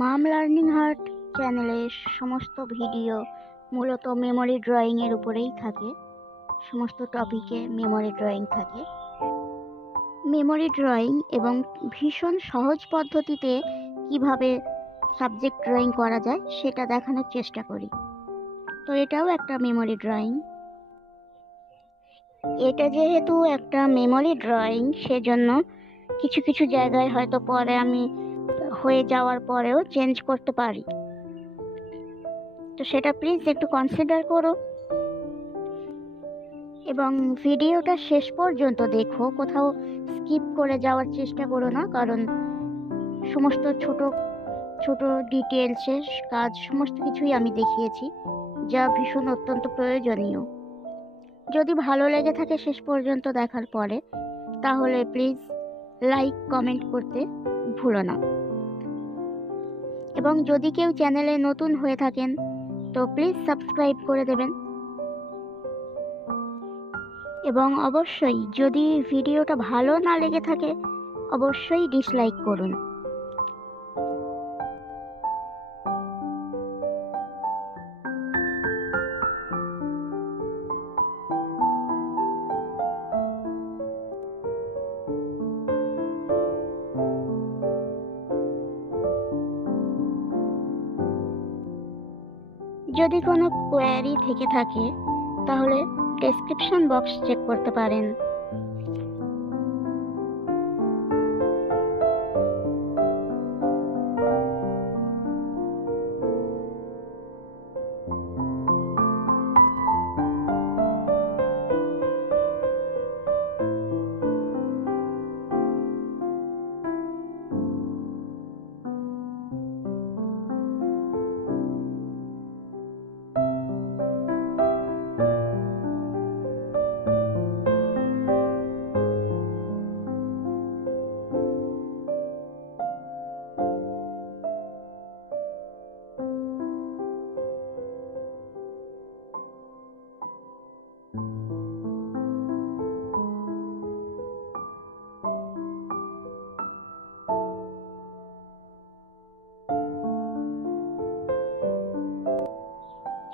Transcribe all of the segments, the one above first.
মাম learning heart চ্যানেলের সমস্ত video মূলত মেমোরি ড্রয়িংয়ের উপরেই থাকে। সমস্ত টপিকে মেমোরি ড্রয়িং থাকে। মেমোরি ড্রয়িং এবং ভীষণ সহজ পদ্ধতিতে কিভাবে সাবজেক্ট ড্রয়িং করা যায় সেটা দেখানোর চেষ্টা করি। তো এটাও একটা মেমোরি ড্রয়িং। এটা যেহেতু একটা মেমোরি ড্রয়িং, সেজন্য কিছু কিছু জায়গায় হয়তো পরে আমি হয়ে যাওয়ার পরেও চেঞ্জ করতে পারি। তো সেটা প্লিজ একটু কনসিডার করো এবং ভিডিওটা শেষ পর্যন্ত দেখো, কোথাও স্কিপ করে যাওয়ার চেষ্টা করো না, কারণ সমস্ত ছোট ছোট ডিটেলসের কাজ সমস্ত কিছুই আমি দেখিয়েছি, যা ভীষণ অত্যন্ত প্রয়োজনীয়। যদি ভালো লেগে থাকে শেষ পর্যন্ত দেখার পরে, তাহলে প্লিজ লাইক কমেন্ট করতে ভুলো না। এবং যদি কেউ চ্যানেলে নতুন হয়ে থাকেন তো প্লিজ সাবস্ক্রাইব করে দেবেন। এবং অবশ্যই যদি ভিডিওটা ভালো না লেগে থাকে অবশ্যই ডিসলাইক করুন। যদি কোনো কোয়ারি থেকে থাকে তাহলে ডেসক্রিপশন বক্স চেক করতে পারেন।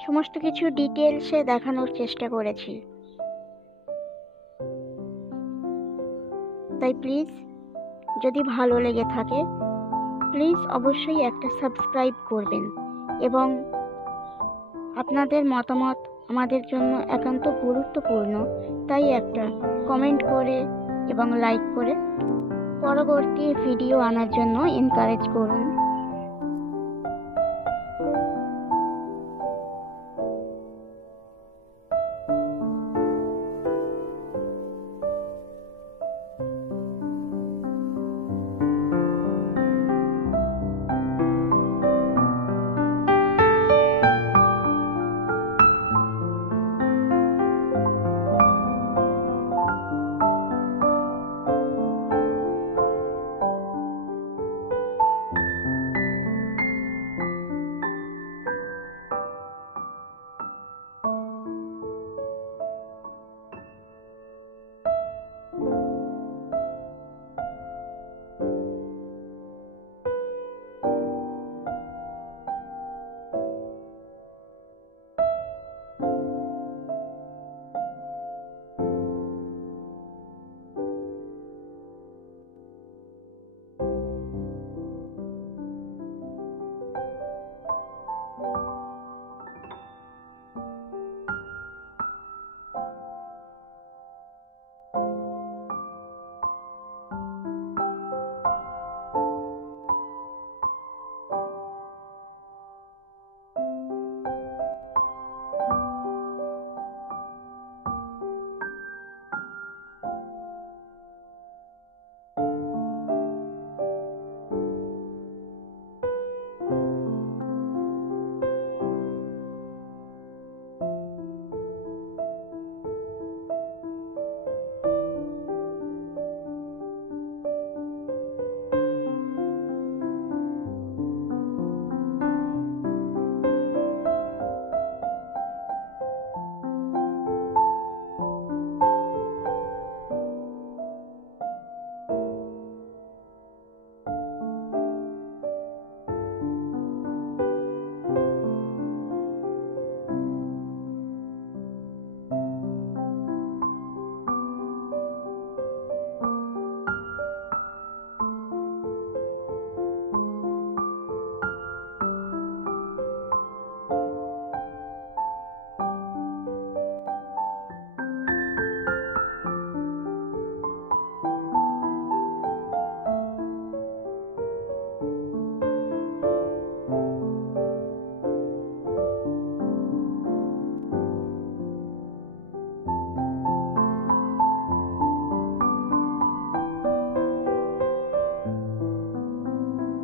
সমস্ত কিছু ডিটেলসে দেখানোর চেষ্টা করেছি, তাই প্লিজ যদি ভালো লেগে থাকে প্লিজ অবশ্যই একটা সাবস্ক্রাইব করবেন এবং আপনাদের মতামত আমাদের জন্য একান্ত গুরুত্বপূর্ণ, তাই একটা কমেন্ট করে এবং লাইক করে পরবর্তী ভিডিও আনার জন্য এনকারেজ করুন।